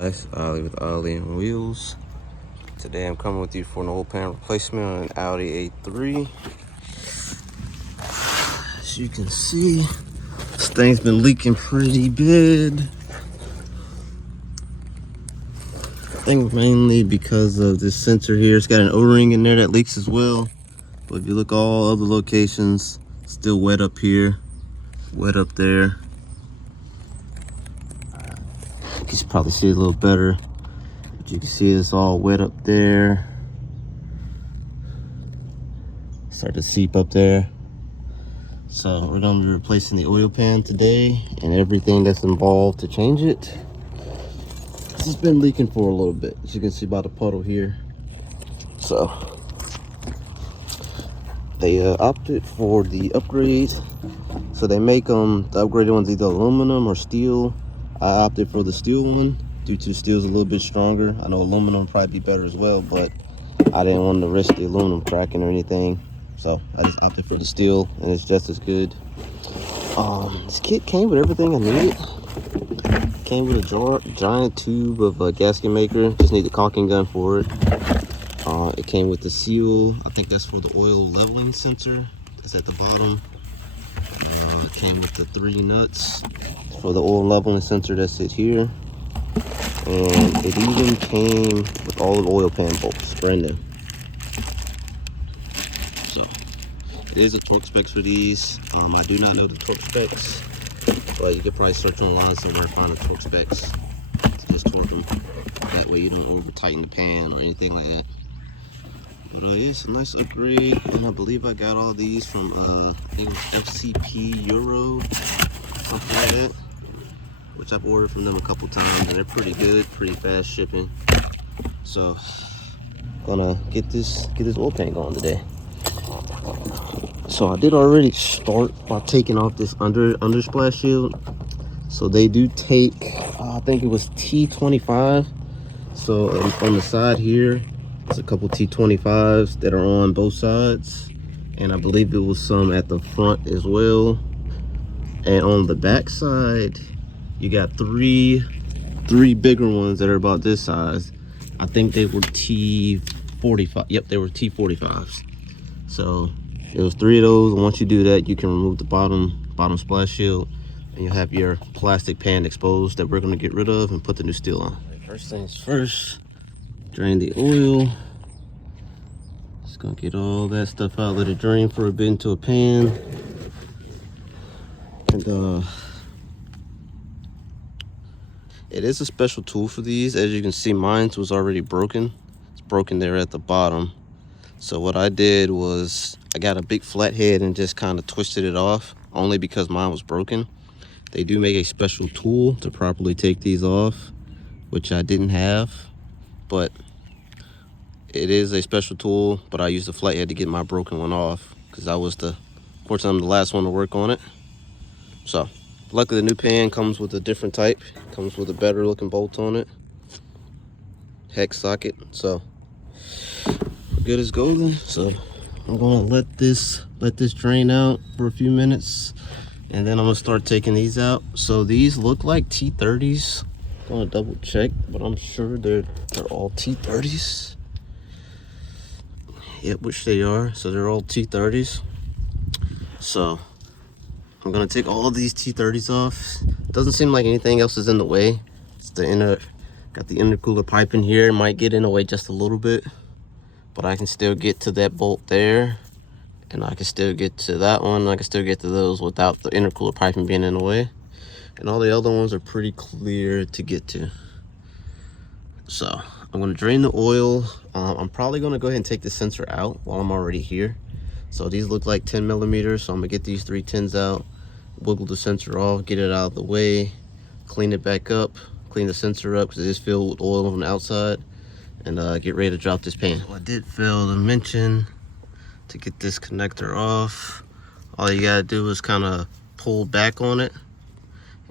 Guys, Ollie with Ollie and Wheels. Today I'm coming with you for an oil pan replacement on an Audi A3. As you can see, this thing's been leaking pretty bad. I think mainly because of this sensor here. It's got an O-ring in there that leaks as well. But if you look all other locations, still wet up here, wet up there. You can probably see it a little better. But you can see it's all wet up there. Start to seep up there. So we're gonna be replacing the oil pan today and everything that's involved to change it. It's been leaking for a little bit, as you can see by the puddle here. So they opted for the upgrade. So they make the upgraded ones either aluminum or steel. I opted for the steel one due to steel's a little bit stronger. I know aluminum would probably be better as well, but I didn't want to risk the aluminum cracking or anything. So I just opted for the steel, and it's just as good. This kit came with everything I needed. Came with a giant tube of a gasket maker. Just need the caulking gun for it. It came with the seal. I think that's for the oil leveling sensor. It's at the bottom. It came with the 3 nuts for the oil leveling sensor that sit here. And it even came with all the oil pan bolts, brand new. So it is a torque specs for these. I do not know the torque specs, but you could probably search online somewhere and find the torque specs to just torque them. That way you don't over tighten the pan or anything like that. But it's a nice upgrade, and I believe I got all these from I think it was FCP Euro, something like that, which I've ordered from them a couple times, and they're pretty good, pretty fast shipping. So gonna get this oil pan going today. So I did already start by taking off this undersplash shield. So they do take, I think it was T25. So on the side here, there's a couple T25s that are on both sides. And I believe it was some at the front as well. And on the back side, you got three bigger ones that are about this size. I think they were T45. Yep, they were T45s. So it was 3 of those. Once you do that, you can remove the bottom splash shield, and you'll have your plastic pan exposed that we're going to get rid of and put the new steel on. First things first, drain the oil. Just gonna get all that stuff out, let it drain for a bit into a pan. And it is a special tool for these. As you can see, mine was already broken. It's broken there at the bottom. So what I did was I got a big flathead and just kind of twisted it off, only because mine was broken. They do make a special tool to properly take these off, which I didn't have, but it is a special tool. But I used the flathead to get my broken one off, because I was fortunately I'm the last one to work on it. So luckily the new pan comes with a different type, comes with a better looking bolt on it, hex socket. So good as golden. So I'm gonna let this drain out for a few minutes, and then I'm gonna start taking these out. So these look like T30s. I'm gonna double check, but I'm sure they're all T30s. Yep, which they are. So they're all T30s. So I'm gonna take all of these T30s off. Doesn't seem like anything else is in the way. It's got the intercooler pipe in here. It might get in the way just a little bit, but I can still get to that bolt there, and I can still get to that one. I can still get to those without the intercooler piping being in the way. And all the other ones are pretty clear to get to. So I'm gonna drain the oil. I'm probably gonna go ahead and take the sensor out while I'm already here. So these look like 10 millimeters. So I'm gonna get these 3 10s out, wiggle the sensor off, get it out of the way, clean it back up, clean the sensor up because it is filled with oil on the outside, and get ready to drop this pan. I did fail to mention, to get this connector off, all you gotta do is kind of pull back on it,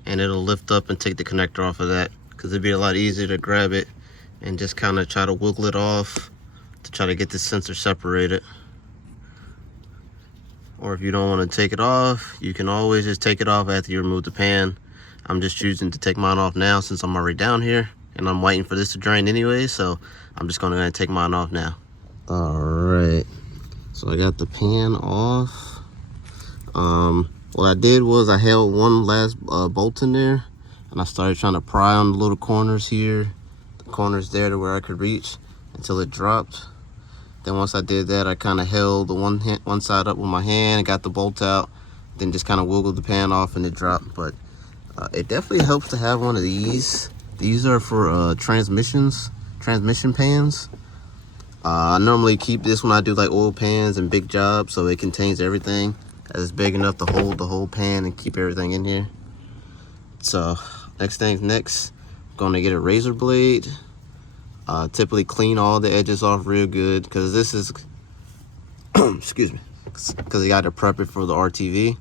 and it'll lift up and take the connector off of that, because it'd be a lot easier to grab it and just kind of try to wiggle it off to try to get the sensor separated. Or if you don't want to take it off, you can always just take it off after you remove the pan. I'm just choosing to take mine off now since I'm already down here. and I'm waiting for this to drain anyway, so I'm just gonna take mine off now. All right, so I got the pan off. What I did was I held one last bolt in there, and I started trying to pry on the little corners here, the corners there to where I could reach until it dropped. Then once I did that, I kind of held the one side up with my hand, got the bolt out, then just kind of wiggled the pan off and it dropped. But it definitely helps to have one of these. These are for transmission pans. I normally keep this when I do like oil pans and big jobs, so it contains everything. It's big enough to hold the whole pan and keep everything in here. So next thing's next, I'm gonna get a razor blade. Typically clean all the edges off real good, because this is excuse me, because you got to prep it for the RTV.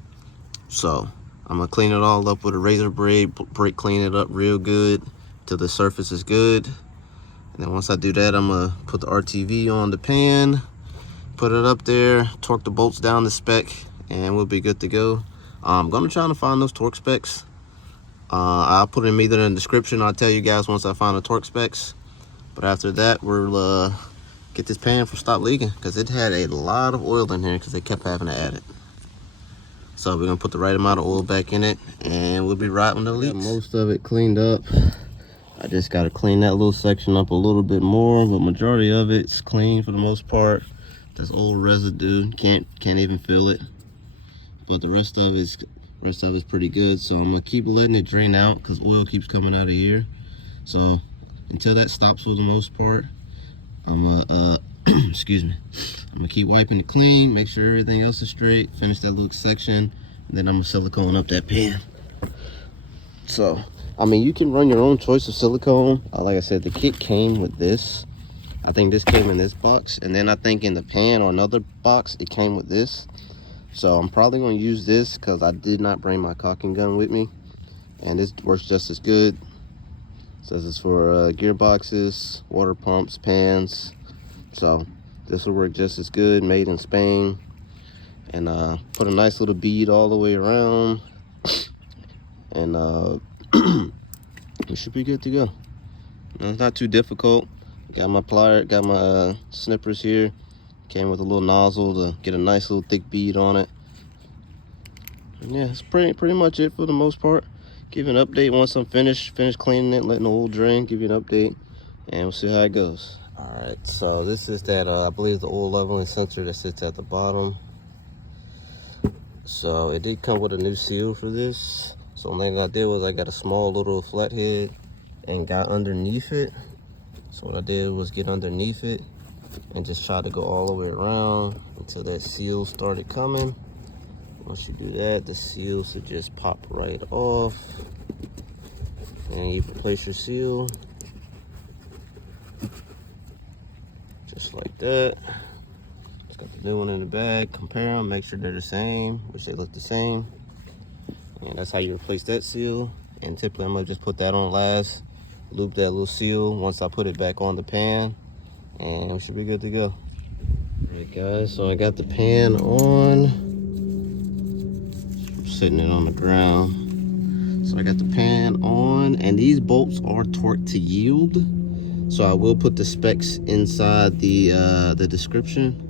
So I'm gonna clean it all up with a razor blade, clean it up real good till the surface is good. And then once I do that, I'm gonna put the RTV on the pan, put it up there, torque the bolts down to spec, and we'll be good to go. I'm gonna try to find those torque specs. I'll put them either in the description, I'll tell you guys once I find the torque specs. But after that, we'll get this pan from stop leaking, because it had a lot of oil in here because they kept having to add it. So we're gonna put the right amount of oil back in it, and we'll be right when the leaks. Got most of it cleaned up. I just gotta clean that little section up a little bit more, but majority of it's clean for the most part. This old residue, can't even feel it. But the rest of it's pretty good. So I'm gonna keep letting it drain out, because oil keeps coming out of here. So until that stops for the most part, I'm gonna excuse me, I'm gonna keep wiping it clean, make sure everything else is straight, finish that little section, and then I'm gonna silicone up that pan. So I mean, you can run your own choice of silicone. Like I said, the kit came with this. I think this came in this box, and then I think in the pan or another box it came with this. So I'm probably going to use this because I did not bring my caulking gun with me, and this works just as good. Says it's for gearboxes, water pumps, pans. So this will work just as good. Made in Spain. And put a nice little bead all the way around, and it should be good to go. It's not too difficult. Got my plier, got my snippers here. Came with a little nozzle to get a nice little thick bead on it. And yeah, it's pretty much it for the most part. Give you an update once I'm finished cleaning it, letting the oil drain. Give you an update, and we'll see how it goes. All right, so this is that I believe the oil leveling sensor that sits at the bottom. So it did come with a new seal for this. So the thing I did was I got a small little flathead and got underneath it. So what I did was get underneath it and just try to go all the way around until that seal started coming. Once you do that, the seal should just pop right off, and you replace your seal just like that. Just got the new one in the bag. Compare them, make sure they're the same, which they look the same, and that's how you replace that seal. And typically I'm gonna just put that on last, loop that little seal once I put it back on the pan, and we should be good to go. All right guys, so I got the pan on, sitting it on the ground. So I got the pan on, and these bolts are torqued to yield. So I will put the specs inside the description.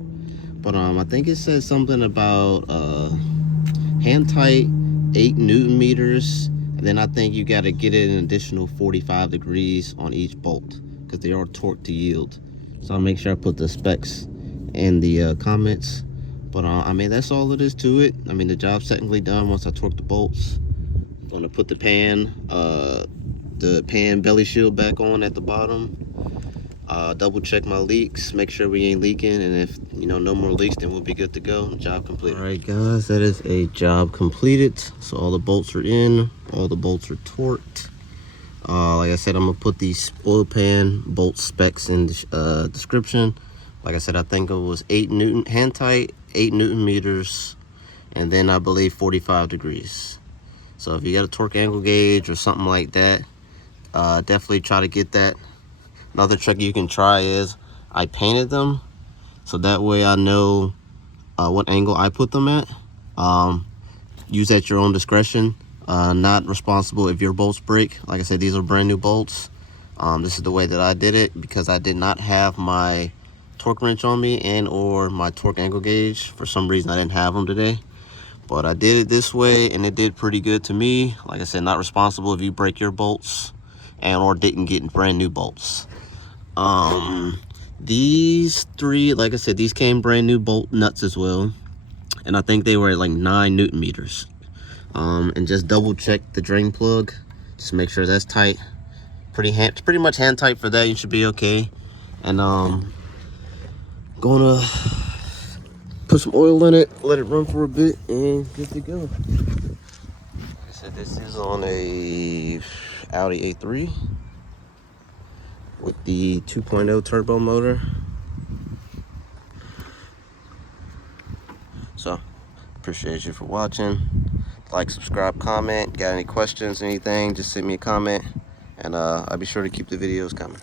But I think it says something about hand tight 8 Newton meters, and then I think you got to get it an additional 45 degrees on each bolt because they are torqued to yield. So I'll make sure I put the specs in the comments. But I mean, that's all it is to it. I mean, the job's technically done once I torque the bolts. I'm gonna put the pan belly shield back on at the bottom. Double check my leaks, make sure we ain't leaking, and if no more leaks, then we'll be good to go. Job completed. All right guys, that is a job completed. So all the bolts are in, all the bolts are torqued. Like I said, I'm gonna put these oil pan bolt specs in the description. Like I said, I think it was 8 Newton, hand tight, 8 Newton meters, and then I believe 45 degrees. So if you got a torque angle gauge or something like that, definitely try to get that. Another trick you can try is I painted them, so that way I know what angle I put them at. Use at your own discretion. Not responsible if your bolts break. Like I said, these are brand new bolts. This is the way that I did it because I did not have my torque wrench on me and or my torque angle gauge. For some reason I didn't have them today, but I did it this way and it did pretty good to me. Like I said, not responsible if you break your bolts and or didn't get brand new bolts. These three, like I said, these came brand new bolt nuts as well, and I think they were at like 9 Newton meters. And just double check the drain plug, just make sure that's tight. Pretty much hand tight for that. You should be okay. And gonna put some oil in it, let it run for a bit, and good to go. Like I said, this is on a Audi A3 with the 2.0 turbo motor. So appreciate you for watching. Like, subscribe, comment. Got any questions, anything, just send me a comment, and I'll be sure to keep the videos coming.